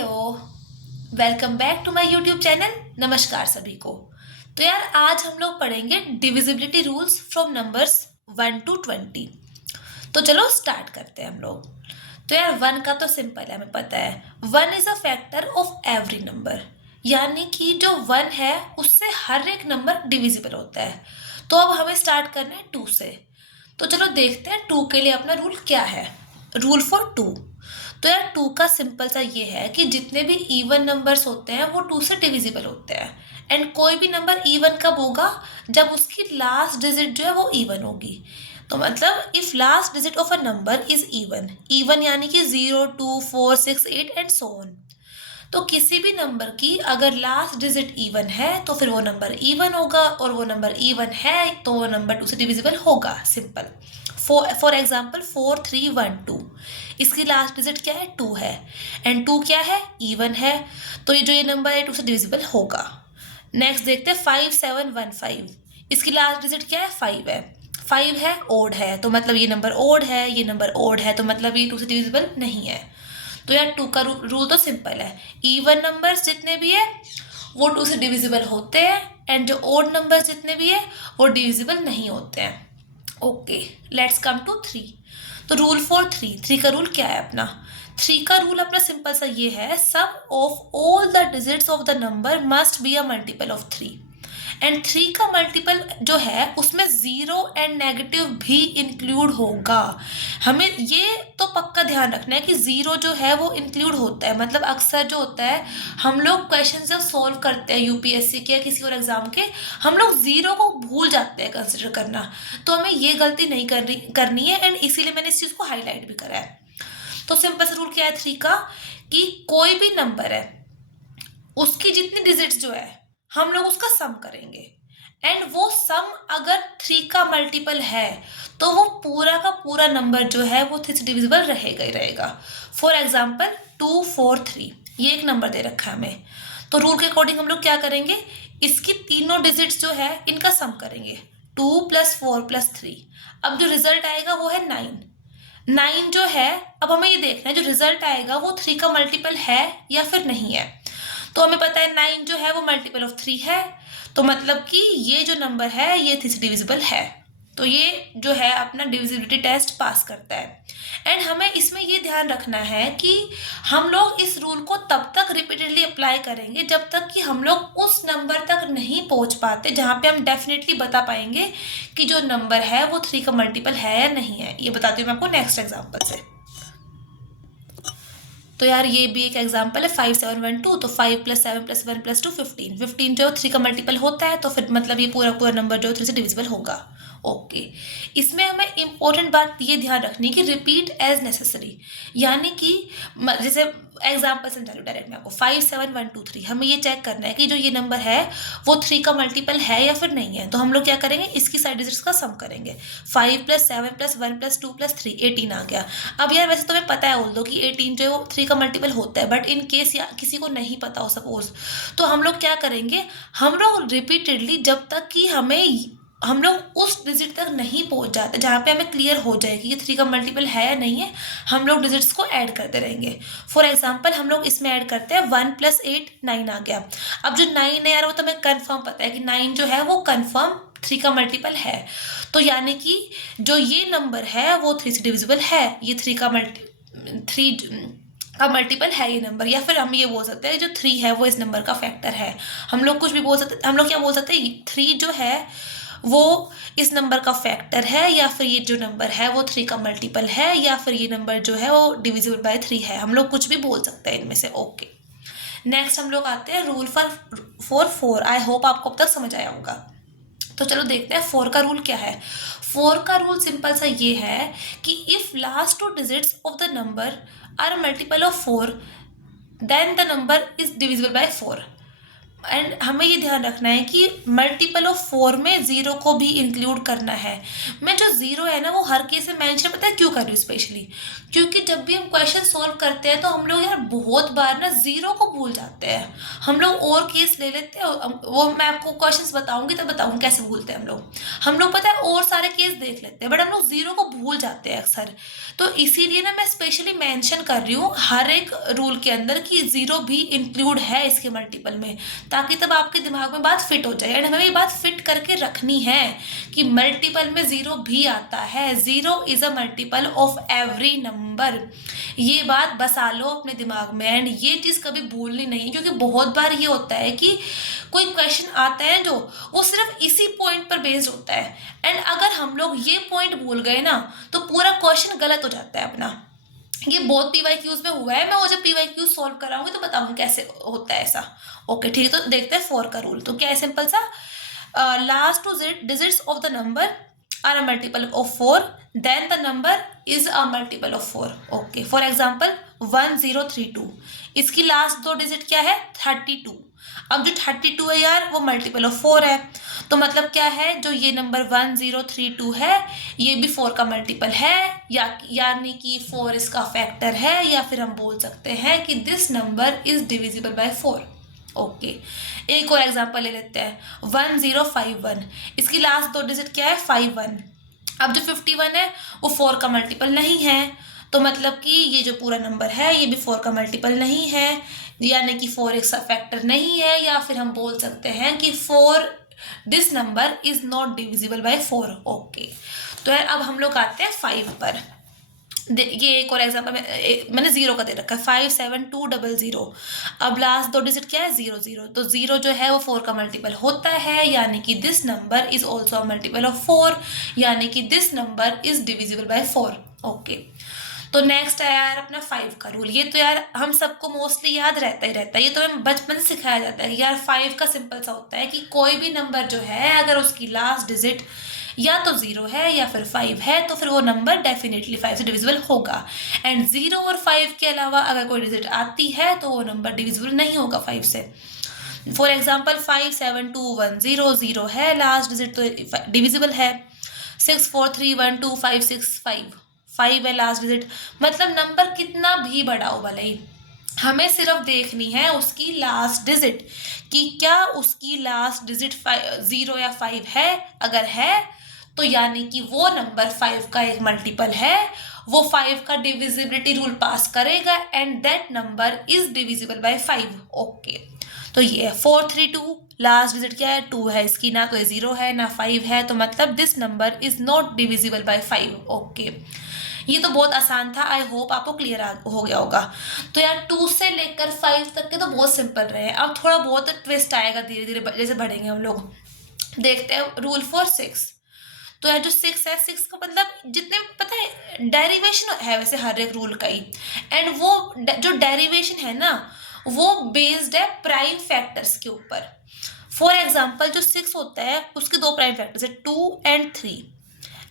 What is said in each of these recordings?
Hello, welcome back to my YouTube channel. नमस्कार सभी को। तो यार आज हम लोग पढ़ेंगे divisibility rules from numbers 1 to 20। तो चलो स्टार्ट करते हैं हम लोग। तो यार 1 का तो सिंपल है, हमें पता है 1 is a factor of every number, यानी कि जो 1 है उससे हर एक नंबर डिविजिबल होता है। तो अब हमें स्टार्ट करना है 2 से। तो चलो देखते हैं 2 के लिए अपना रूल क्या है। Rule for 2। तो यार 2 का सिंपल सा ये है कि जितने भी इवन नंबर्स होते हैं वो 2 से डिविजिबल होते हैं। एंड कोई भी नंबर इवन कब होगा, जब उसकी लास्ट डिजिट जो है वो इवन होगी। तो मतलब if last digit of a number is even, even यानी कि 0, 2, 4, 6, 8 एंड सो ऑन। तो किसी भी नंबर की अगर लास्ट डिजिट इवन है तो फिर वो नंबर इवन होगा, और वो नंबर इवन है तो वो नंबर 2 से डिविजिबल होगा। सिंपल। फॉर एग्जाम्पल 4312, इसकी लास्ट डिजिट क्या है 2 है, एंड 2 क्या है इवन है, तो ये नंबर है 2 से डिविजिबल होगा। नेक्स्ट देखते हैं 5715, इसकी लास्ट डिजिट क्या है 5 है, 5 है ओड है, तो मतलब ये नंबर ओड है, ये नंबर ओड है, तो मतलब ये 2 से डिविजिबल नहीं है। तो यार 2 का रूल तो सिंपल है, इवन नंबर्स जितने भी है वो 2 से डिविजिबल होते हैं, एंड जो ओड नंबर्स जितने भी है वो डिविजिबल नहीं होते हैं। Okay, let's come to 3। तो रूल फॉर 3 का रूल क्या है अपना। 3 का रूल अपना सिंपल सा ये है, sum of all the digits of the number must be a multiple of 3। And 3 का मल्टीपल जो है उसमें 0 एंड नेगेटिव भी इंक्लूड होगा। हमें ये तो पक्का ध्यान रखना है कि 0 जो है वो इंक्लूड होता है। मतलब अक्सर जो होता है हम लोग क्वेश्चन जब सॉल्व करते हैं यूपीएससी के या किसी और एग्जाम के, हम लोग 0 को भूल जाते हैं कंसिडर करना। तो हमें ये गलती नहीं करनी है, एंड इसीलिए मैंने इस चीज़ को हाईलाइट भी करा है। तो सिंपल सा रूल क्या है 3 का, कि कोई भी नंबर है उसकी जितनी डिजिट्स जो है हम लोग उसका सम करेंगे, एंड वो सम अगर 3 का मल्टीपल है तो वो पूरा का पूरा नंबर जो है वो 3 से डिविजिबल रहेगा ही रहेगा। फॉर एग्जाम्पल 243, ये एक नंबर दे रखा है हमें, तो रूल के अकॉर्डिंग हम लोग क्या करेंगे, इसकी तीनों डिजिट्स जो है इनका सम करेंगे, 2 + 4 + 3। अब जो रिजल्ट आएगा वो है 9। 9 जो है, अब हमें ये देखना है जो रिजल्ट आएगा वो 3 का मल्टीपल है या फिर नहीं है। तो हमें पता है 9 जो है वो मल्टीपल ऑफ 3 है, तो मतलब कि ये जो नंबर है ये 3 से डिविजिबल है। तो ये जो है अपना डिविजिबिलिटी टेस्ट पास करता है। एंड हमें इसमें ये ध्यान रखना है कि हम लोग इस रूल को तब तक रिपीटेडली अप्लाई करेंगे जब तक कि हम लोग उस नंबर तक नहीं पहुंच पाते जहाँ पे हम डेफिनेटली बता पाएंगे कि जो नंबर है वो 3 का मल्टीपल है या नहीं है। ये बताती हूँ मैं आपको नेक्स्ट एग्जाम्पल से। तो यार ये भी एक एग्जाम्पल है 5712, तो 5 + 7 + 1 + 2 15। 15 जो 3 का मल्टीपल होता है, तो फिर मतलब ये पूरा पूरा नंबर जो 3 से डिविजिबल होगा। ओके, इसमें हमें इंपॉर्टेंट बात ये ध्यान रखनी है कि रिपीट एज नेसेसरी, यानी कि जैसे एग्जाम्पल समझा लो डायरेक्ट मैं आपको 57123, हमें ये चेक करना है कि जो ये नंबर है वो 3 का मल्टीपल है या फिर नहीं है। तो हम लोग क्या करेंगे, इसकी साइड डिजिट्स का सम करेंगे, 5 + 7 + 1 + 2 + 3, 18 आ गया। अब यार वैसे तुम्हें पता है दो कि 18 जो है वो 3 का मल्टीपल होता है, बट इन केस या किसी को नहीं पता हो सपोज, तो हम लोग क्या करेंगे, हम लोग रिपीटेडली जब तक कि हम लोग उस डिजिट तक नहीं पहुंच जाते जहाँ पे हमें क्लियर हो जाए कि ये 3 का मल्टीपल है या नहीं है, हम लोग डिजिट्स को ऐड करते रहेंगे। फॉर एग्जाम्पल हम लोग इसमें ऐड करते हैं 1 + 8 9 आ गया। अब जो 9 है यार वो तो हमें कन्फर्म पता है कि 9 जो है वो कन्फर्म 3 का मल्टीपल है, तो यानी कि जो ये नंबर है वो 3 से डिविजिबल है, ये 3 का मल्टीपल है ये नंबर। या फिर हम ये बोल सकते हैं जो 3 है वो इस नंबर का फैक्टर है। हम लोग कुछ भी बोल सकते, हम लोग क्या बोल सकते हैं, 3 जो है वो इस नंबर का फैक्टर है, या फिर ये जो नंबर है वो 3 का मल्टीपल है, या फिर ये नंबर जो है वो डिविजिबल बाय 3 है। हम लोग कुछ भी बोल सकते हैं इनमें से। ओके, नेक्स्ट हम लोग आते हैं रूल फॉर 4। आई होप आपको अब तक समझ आया होगा। तो चलो देखते हैं 4 का रूल क्या है। 4 का रूल सिंपल सा ये है कि if last 2 digits of the number are multiple of 4 then the number is divisible by 4। And हमें ये ध्यान रखना है कि मल्टीपल ऑफ 4 में 0 को भी इंक्लूड करना है। मैं जो 0 है ना वो हर केस में मेंशन पता है क्यों कर रही हूँ स्पेशली, क्योंकि जब भी हम क्वेश्चन सॉल्व करते हैं तो हम लोग यार बहुत बार ना 0 को भूल जाते हैं। हम लोग और केस ले लेते हैं, वो मैं आपको क्वेश्चंस बताऊंगी तब बताऊंगी कैसे भूलते हैं हम लोग। हम लोग पता है और सारे केस देख लेते हैं बट हम लोग 0 को भूल जाते हैं अक्सर। तो इसीलिए ना मैं स्पेशली मेंशन कर रही हूँ हर एक रूल के अंदर कि 0 भी इंक्लूड है इसके मल्टीपल में, ताकि तब आपके दिमाग में बात फिट हो जाए। एंड हमें ये बात फिट करके रखनी है कि मल्टीपल में 0 भी आता है। 0 is a multiple of every number. ये बात बसा लो अपने दिमाग में। एंड ये चीज़ कभी भूलनी नहीं है, क्योंकि बहुत बार ये होता है कि कोई क्वेश्चन आता है जो वो सिर्फ इसी पॉइंट पर बेस्ड होता है, एंड अगर हम लोग ये पॉइंट भूल गए ना तो पूरा क्वेश्चन गलत हो जाता है अपना। ये बहुत पीवाईक्यूज में हुआ है, मैं वो जब पीवाईक्यूज सॉल्व कराऊंगी तो बताऊंगी कैसे होता है ऐसा। ओके ठीक है, तो देखते हैं 4 का रूल। तो क्या है सिंपल सा, last two digits of the number are a multiple of 4, then the number is a multiple of 4। Okay, for example 1032, इसकी लास्ट 2 डिजिट क्या है 32। अब जो 32 है यार वो मल्टीपल ऑफ 4 है, तो मतलब क्या है जो ये नंबर 1032 है ये भी 4 का मल्टीपल है, यानी कि 4 इसका फैक्टर है, या फिर हम बोल सकते हैं कि this number is divisible by 4। Okay, एक और एग्जांपल ले लेते हैं 1051, इसकी लास्ट 2 डिजिट क्या है 51। अब जो 51 है वो 4 का मल्टीपल नहीं है, तो मतलब कि ये जो पूरा नंबर है ये भी 4 का मल्टीपल नहीं है, यानी कि 4 एक फैक्टर नहीं है, या फिर हम बोल सकते हैं कि 4 this number is not divisible by 4। Okay, तो यार अब हम लोग आते हैं 5 पर। ये एक और एग्जाम्पल मैंने 0 का दे रखा है 57200। अब लास्ट 2 डिजिट क्या है 00, तो 0 जो है वो 4 का मल्टीपल होता है, यानी कि this number is also a multiple of 4, यानी कि this number is divisible by 4। Okay, तो नेक्स्ट है यार अपना 5 का रूल। ये तो यार हम सबको मोस्टली याद रहता ही रहता है, ये तो हमें बचपन से सिखाया जाता है कि यार 5 का सिंपल सा होता है कि कोई भी नंबर जो है अगर उसकी लास्ट डिजिट या तो 0 है या फिर 5 है तो फिर वो नंबर डेफिनेटली 5 से डिविजिबल होगा। एंड 0 और 5 के अलावा अगर कोई डिजिट आती है तो वो नंबर डिविजिबल नहीं होगा 5 से। फॉर एग्जाम्पल 57210, 0 है लास्ट डिजिट तो डिविजिबल है। 6431256 5 है लास्ट डिजिट, मतलब नंबर कितना भी बड़ा हो भले ही, हमें सिर्फ देखनी है उसकी लास्ट डिजिट कि क्या उसकी लास्ट डिजिट 0 या 5 है। अगर है तो यानी कि वो नंबर 5 का एक मल्टीपल है, वो 5 का डिविजिबिलिटी रूल पास करेगा and that number is divisible bye 5। Okay, तो ये है 432, लास्ट डिजिट क्या है 2 है इसकी, ना तो 0 है ना 5 है, तो मतलब this number is not divisible by 5। Okay, ये तो बहुत आसान था, आई होप आपको क्लियर हो गया होगा। तो यार 2 से लेकर 5 तक के तो बहुत सिंपल रहे हैं, अब थोड़ा बहुत ट्विस्ट आएगा धीरे धीरे जैसे बढ़ेंगे हम लोग। देखते हैं रूल फॉर 6। तो यार जो 6 है 6 का मतलब जितने पता है डेरिवेशन है वैसे हर एक रूल का ही, एंड वो जो डेरिवेशन है ना वो बेस्ड है प्राइम फैक्टर्स के ऊपर। फॉर एग्जाम्पल जो 6 होता है उसके 2 प्राइम फैक्टर्स है 2 एंड 3,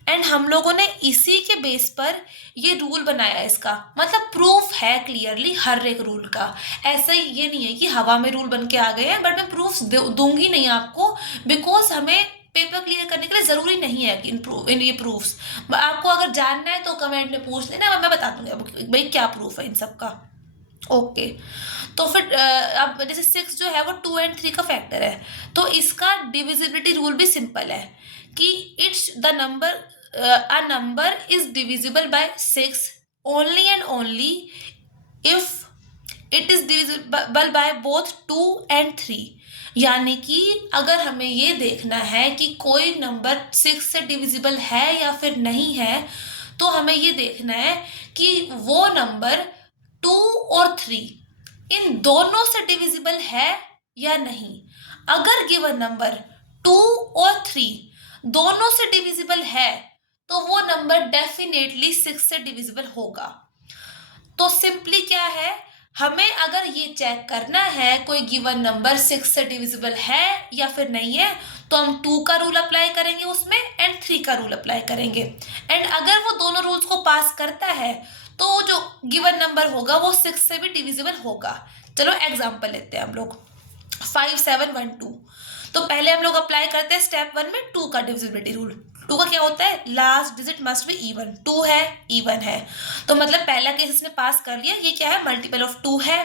एंड हम लोगों ने इसी के बेस पर ये रूल बनाया इसका, मतलब प्रूफ है क्लियरली हर एक रूल का। ऐसा ही ये नहीं है कि हवा में रूल बन के आ गए हैं, बट मैं प्रूफ दूंगी नहीं आपको, बिकॉज हमें पेपर क्लियर करने के लिए ज़रूरी नहीं है कि इन ये प्रूफ्स। आपको अगर जानना है तो कमेंट में पूछ लेना, मैं बता दूंगी भाई क्या प्रूफ है इन सब का। ओके, तो फिर अब जैसे 6 जो है वो 2 एंड 3 का फैक्टर है, तो इसका डिविजिबिलिटी रूल भी सिंपल है कि it's the number a number is divisible by 6 only and only if it is divisible by both 2 and 3। यानी कि अगर हमें ये देखना है कि कोई नंबर 6 से डिविजिबल है या फिर नहीं है, तो हमें ये देखना है कि वो नंबर 2 और 3 इन दोनों से डिविजिबल है या नहीं। अगर गिवन नंबर 2 और 3 दोनों से डिविजिबल है तो वो नंबर डेफिनेटली 6 से डिविजिबल होगा। तो सिंपली क्या है, हमें अगर ये चेक करना है कोई गिवन नंबर 6 से डिविजिबल है या फिर नहीं है, तो हम 2 का रूल अप्लाई करेंगे उसमें एंड 3 का रूल अप्लाई करेंगे, एंड अगर वो दोनों रूल्स को पास करता है तो जो गिवन नंबर होगा वो 6 से भी डिविजिबल होगा। चलो एग्जाम्पल लेते हैं हम लोग। 5712। तो पहले हम लोग अप्लाई करते हैं स्टेप 1 में 2 का डिविजिबिलिटी रूल। 2 का क्या होता है, last digit must be even. 2 है, इवन है, तो मतलब पहला केस इसने पास कर लिया। ये क्या है, मल्टीपल ऑफ 2 है।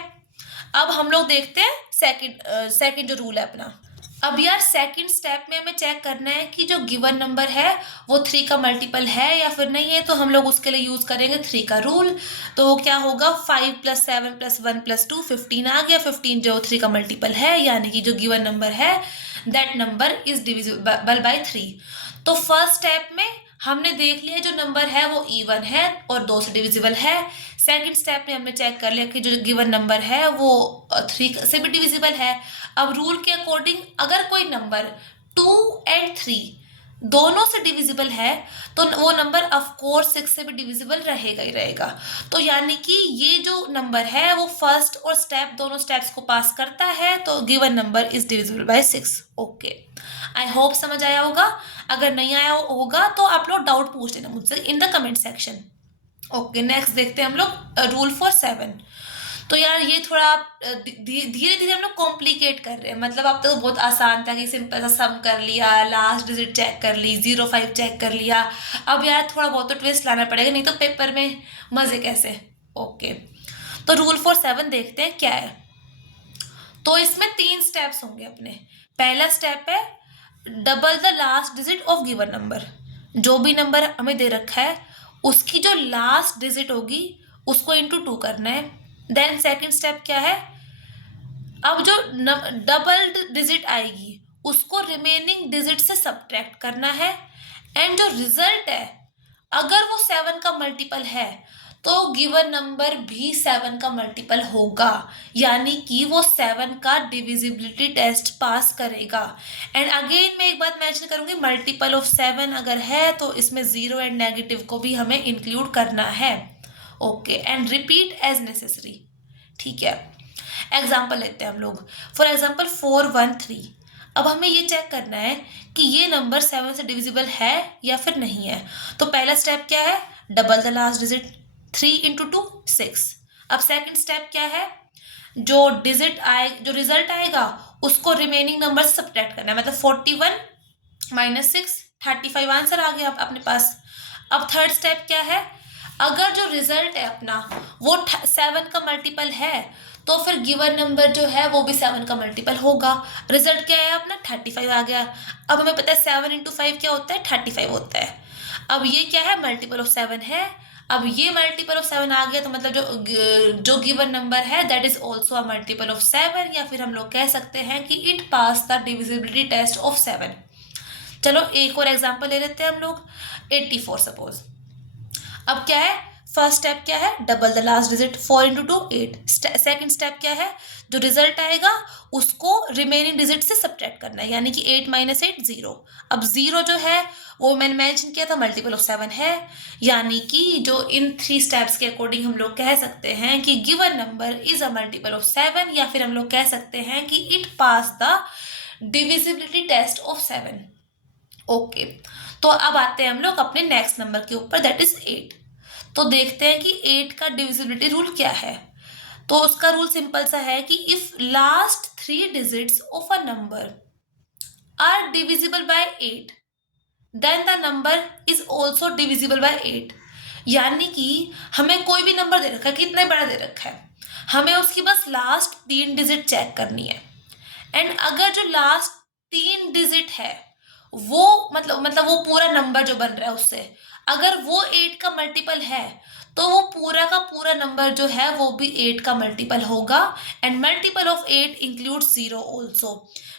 अब हम लोग देखते हैं सेकंड जो रूल है अपना। अब यार सेकंड स्टेप में हमें चेक करना है कि जो गिवन नंबर है वो 3 का मल्टीपल है या फिर नहीं है। तो हम लोग उसके लिए यूज करेंगे 3 का रूल। तो क्या होगा, 5 + 7 + 1 + 2 15 आ गया। 15 जो 3 का मल्टीपल है, यानी कि जो गिवन नंबर है that number is divisible bye 3। तो फर्स्ट स्टेप में हमने देख लिया जो नंबर है वो इवन है और 2 से डिविजिबल है। सेकंड स्टेप में हमने चेक कर लिया कि जो गिवन नंबर है वो 3 से भी डिविजिबल है। अब रूल के अकॉर्डिंग अगर कोई नंबर 2 और 3 दोनों से डिविजिबल है तो वो नंबर ऑफ कोर्स 6 से भी डिविजिबल रहेगा ही रहेगा। तो यानी कि ये जो नंबर है वो फर्स्ट और स्टेप दोनों स्टेप्स को पास करता है, तो given number is divisible bye 6। Okay, I hope समझ आया होगा। अगर नहीं आया होगा तो आप लोग डाउट पूछ लेना मुझसे in the comment section. Okay, next देखते हैं हम लोग रूल फॉर 7। तो यार ये थोड़ा धीरे धीरे हम लोग कॉम्प्लिकेट कर रहे हैं। मतलब अब तक तो बहुत आसान था कि सिंपल सा सम कर लिया, लास्ट डिजिट चेक कर ली, 05 चेक कर लिया। अब यार थोड़ा बहुत तो ट्विस्ट लाना पड़ेगा, नहीं तो पेपर में मजे कैसे। ओके, तो रूल फॉर 7 देखते हैं क्या है। तो इसमें 3 स्टेप्स होंगे अपने। पहला स्टेप है double the last digit of given number. जो भी नंबर हमें दे रखा है उसकी जो लास्ट डिजिट होगी उसको इंटू 2 करना है। देन सेकंड स्टेप क्या है, अब जो डबल डिजिट आएगी उसको रिमेनिंग डिजिट से सब्ट्रैक्ट करना है। एंड जो रिजल्ट है अगर वो 7 का मल्टीपल है तो गिवन नंबर भी 7 का मल्टीपल होगा, यानी कि वो 7 का डिविजिबिलिटी टेस्ट पास करेगा। एंड अगेन मैं एक बात मेंशन करूंगी, मल्टीपल ऑफ 7 अगर है तो इसमें 0 एंड नेगेटिव को भी हमें इंक्लूड करना है। Okay, and repeat as necessary. ठीक है, एग्जाम्पल लेते हैं हम लोग। For example 413। अब हमें ये चेक करना है कि ये नंबर 7 से डिविजिबल है या फिर नहीं है। तो पहला स्टेप क्या है, डबल द लास्ट डिजिट, 3 × 2 6। अब सेकंड स्टेप क्या है, जो रिजल्ट आएगा उसको रिमेनिंग नंबर से सब्ट्रैक्ट करना है। मतलब 41 - 6 35 आंसर आ गया अपने पास। अब थर्ड स्टेप क्या है, अगर जो रिजल्ट है अपना वो 7 का मल्टीपल है तो फिर गिवन नंबर जो है वो भी 7 का मल्टीपल होगा। रिजल्ट क्या है अपना 35 आ गया। अब हमें पता है 7 × 5 क्या होता है, 35 होता है। अब ये क्या है, मल्टीपल ऑफ 7 है। अब ये मल्टीपल ऑफ 7 आ गया तो मतलब जो गिवन नंबर है that is also a multiple of 7, या फिर हम लोग कह सकते हैं कि it pass the divisibility test of 7। चलो एक और एग्जाम्पल ले लेते हैं हम लोग, 84 सपोज। अब क्या है, फर्स्ट स्टेप क्या है, double the last digit, 4 × 2 8। Second step क्या है, जो रिजल्ट आएगा उसको रिमेनिंग डिजिट से सब्ट्रैक्ट करना है, यानी कि 8 - 8 0। अब 0 जो है वो मैंने मेंशन किया था मल्टीपल ऑफ 7 है, यानी कि जो इन 3 स्टेप्स के अकॉर्डिंग हम लोग कह सकते हैं कि given number is a multiple of 7, या फिर हम लोग कह सकते हैं कि it pass the divisibility test of 7। Okay, तो अब आते हैं हम लोग अपने नेक्स्ट नंबर के ऊपर, दैट इज 8। तो देखते हैं कि 8 का डिविजिबिलिटी रूल क्या है। तो उसका रूल सिंपल सा है कि if last 3 digits of a number are divisible by 8 then the number is also divisible by 8। यानी कि हमें कोई भी नंबर दे रखा है, कितने बड़ा दे रखा है, हमें उसकी बस लास्ट 3 डिजिट चेक करनी है। एंड अगर जो लास्ट 3 डिजिट है वो मतलब वो पूरा नंबर जो बन रहा है उससे अगर वो 8 का मल्टीपल है तो वो पूरा का पूरा नंबर जो है वो भी 8 का मल्टीपल होगा। And multiple of 8 includes 0 also.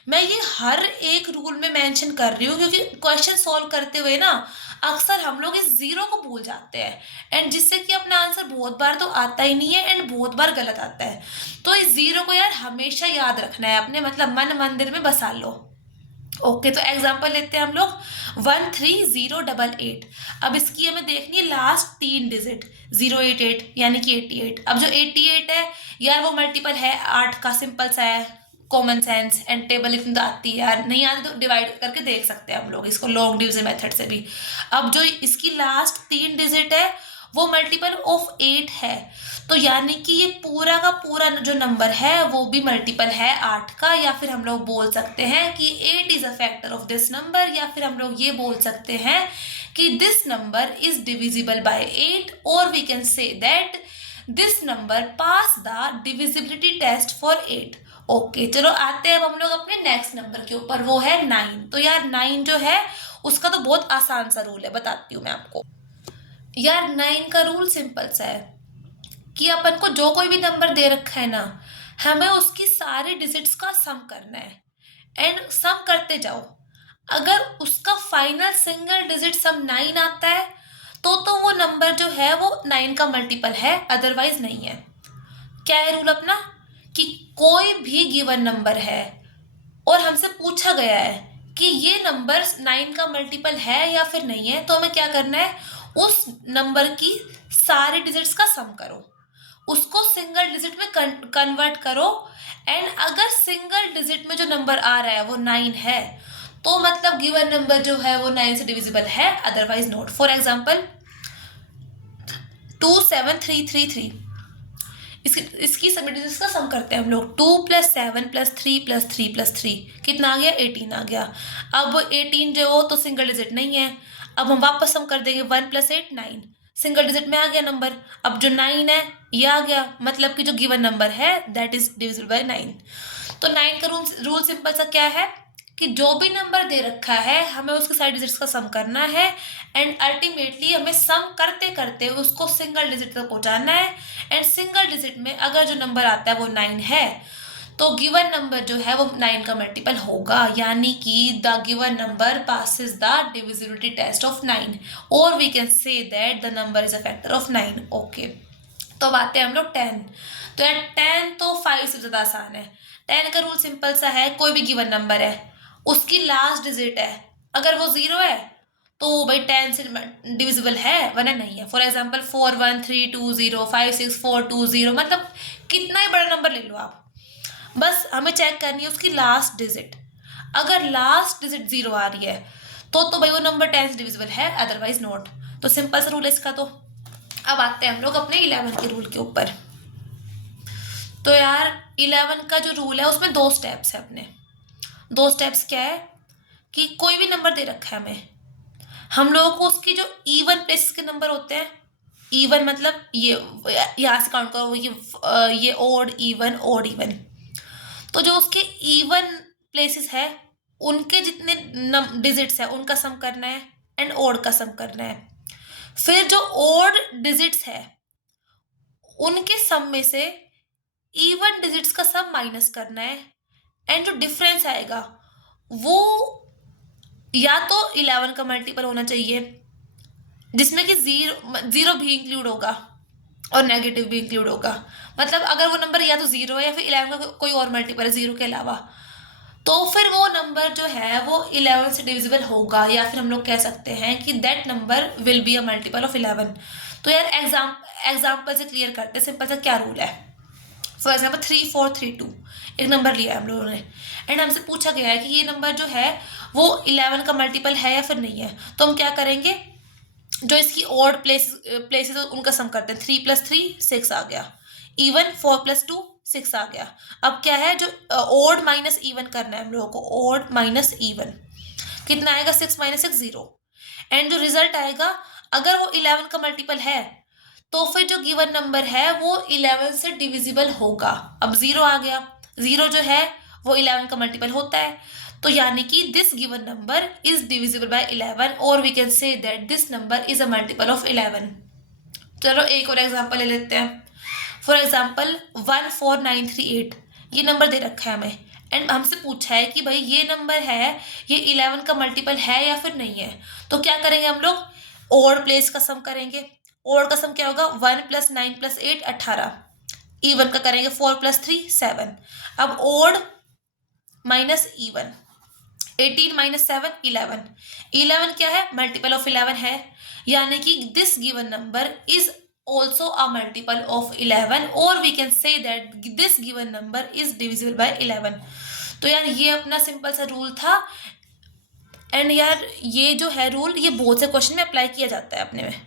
मैं ये हर एक रूल में मेंशन कर रही हूँ क्योंकि क्वेश्चन सॉल्व करते हुए ना अक्सर हम लोग इस 0 को भूल जाते हैं, एंड जिससे कि अपना आंसर बहुत बार तो आता ही नहीं है एंड बहुत बार गलत आता है। तो इस 0 को यार हमेशा याद रखना है अपने, मतलब मन मंदिर में बसा लो। ओके, तो एग्जांपल लेते हैं हम लोग 13088। अब इसकी हमें देखनी है लास्ट 3 डिजिट 088 यानी कि 88। अब जो 88 है यार वो मल्टीपल है 8 का, सिंपल सा है, कॉमन सेंस एंड टेबल लिखने तो आती है यार, नहीं आती तो डिवाइड करके देख सकते हैं हम लोग इसको लॉन्ग डिवीजन मेथड से भी। अब जो इसकी लास्ट 3 डिजिट है वो मल्टीपल ऑफ 8 है, तो यानी कि ये पूरा का पूरा जो नंबर है वो भी मल्टीपल है 8 का, या फिर हम लोग बोल सकते हैं कि 8 is a factor of this number, या फिर हम लोग ये बोल सकते हैं कि this number is divisible by 8, और we can say that this number pass the divisibility test for 8। Okay, चलो आते हैं अब हम लोग अपने नेक्स्ट नंबर के ऊपर, वो है 9। तो यार 9 जो है उसका तो बहुत आसान सा रूल है, बताती हूँ मैं आपको। यार 9 का रूल सिंपल सा है कि अपन को जो कोई भी नंबर दे रखा है ना, हमें उसकी सारी डिजिट्स का सम करना है, एंड सम करते जाओ। अगर उसका फाइनल सिंगल डिजिट सम 9 आता है तो वो नंबर जो है वो 9 का मल्टीपल है, अदरवाइज नहीं है। क्या है रूल अपना, कि कोई भी गिवन नंबर है और हमसे पूछा गया है कि ये नंबर 9 का मल्टीपल है या फिर नहीं है, तो हमें क्या करना है, उस नंबर की सारी डिजिट्स का सम करो, उसको सिंगल डिजिट में कन्वर्ट करो, एंड अगर सिंगल डिजिट में जो नंबर आ रहा है वो 9 है, तो मतलब गिवन नंबर जो है वो 9 से डिविजिबल है, अदरवाइज नॉट। फॉर एग्जाम्पल 27333, इसकी सभी डिजिट्स का सम करते हैं हम लोग। 2 + 7 + 3 + 3 + 3 कितना आ गया, 18 आ गया। अब 18 जो हो तो सिंगल डिजिट नहीं है, अब हम वापस सम कर देंगे। 1 + 8 9, सिंगल डिजिट में आ गया नंबर। अब जो 9 है ये आ गया, मतलब कि जो गिवन नंबर है दैट इज डिविजिबल बाय 9। तो 9 का रूल सिंपल सा क्या है कि जो भी नंबर दे रखा है हमें उसके सारे डिजिट्स का सम करना है, एंड अल्टीमेटली हमें सम करते करते उसको सिंगल डिजिट तक पहुंचाना है, एंड सिंगल डिजिट में अगर जो नंबर आता है वो 9 है, तो गिवन नंबर जो है वो 9 का मल्टीपल होगा, यानी कि the given number passes the divisibility test of 9, और we can say that the number is a factor of 9। Okay, तो आते हैं हम लोग 10। तो यार 10 तो 5 से ज़्यादा आसान है। 10 का रूल सिंपल सा है, कोई भी गिवन नंबर है उसकी लास्ट डिजिट है, अगर वो 0 है तो भाई 10 से डिविजिबल है, वरना नहीं है। फॉर एग्जाम्पल 41320 56420, मतलब कितना ही बड़ा नंबर ले लो आप, बस हमें चेक करनी है उसकी लास्ट डिजिट। अगर लास्ट डिजिट 0 आ रही है तो भाई वो नंबर 10 से डिविजिबल है, अदरवाइज नॉट। तो सिंपल सा रूल है इसका। तो अब आते हैं हम लोग अपने 11 के रूल के ऊपर। तो यार 11 का जो रूल है उसमें 2 स्टेप्स है अपने। 2 स्टेप्स क्या है कि कोई भी नंबर दे रखा है हमें, हम लोगों को उसकी जो इवन प्लेसेस के नंबर होते हैं, इवन मतलब ये यहाँ से काउंट करो, ये ओड इवन, तो जो उसके इवन प्लेसेस है उनके जितने डिजिट्स है उनका सम करना है, एंड ओड का सम करना है। फिर जो ओड डिजिट्स है उनके सम में से इवन डिजिट्स का सम माइनस करना है, एंड जो डिफरेंस आएगा वो या तो 11 का मल्टीपल होना चाहिए, जिसमें कि जीरो भी इंक्लूड होगा और नेगेटिव भी इंक्लूड होगा। मतलब अगर वो नंबर या तो 0 है या फिर 11 का कोई और मल्टीपल है 0 के अलावा, तो फिर वो नंबर जो है वो 11 से डिविजिबल होगा, या फिर हम लोग कह सकते हैं कि that number will be a multiple of 11। तो यार एग्जाम्पल से क्लियर करते हैं सिंपल सा क्या रूल है। फॉर एग्जाम्पल 3432 एक नंबर लिया है हम लोगों ने, एंड हमसे पूछा गया है कि ये नंबर जो है वो 11 का मल्टीपल है या फिर नहीं है। तो हम क्या करेंगे, जो इसकी ऑड प्लेसेस उनका सम करते हैं। 3 + 3 6 आ गया, इवन 4 + 2 6 आ गया। अब क्या है, जो ऑड माइनस इवन करना है हम लोगों को, ऑड माइनस इवन कितना आएगा, 6 - 6 0, एंड जो रिजल्ट आएगा अगर वो 11 का मल्टीपल है तो फिर जो गिवन नंबर है वो 11 से डिविजिबल होगा। अब 0 आ गया, 0 जो है वो 11 का मल्टीपल होता है, तो यानी कि this given number is divisible by 11, और we can say that this number is a multiple of 11। चलो एक और एग्जांपल ले लेते हैं। फॉर एग्जांपल 14938 ये नंबर दे रखा है हमें, एंड हमसे पूछा है कि भाई ये नंबर है ये 11 का मल्टीपल है या फिर नहीं है। तो क्या करेंगे हम लोग, ओड प्लेस का सम करेंगे। ओड का सम क्या होगा, 1 + 9 + 8 18, इवन का करेंगे 4 + 3 7। अब ओड माइनस इवन, 18 - 7 11, 11 क्या है, मल्टीपल ऑफ 11 है, यानी कि this given number is also a multiple of 11, or we can say that this given number is divisible by 11। तो यार ये अपना सिंपल सा रूल था, एंड यार ये जो है रूल ये बहुत से क्वेश्चन में अप्लाई किया जाता है अपने में।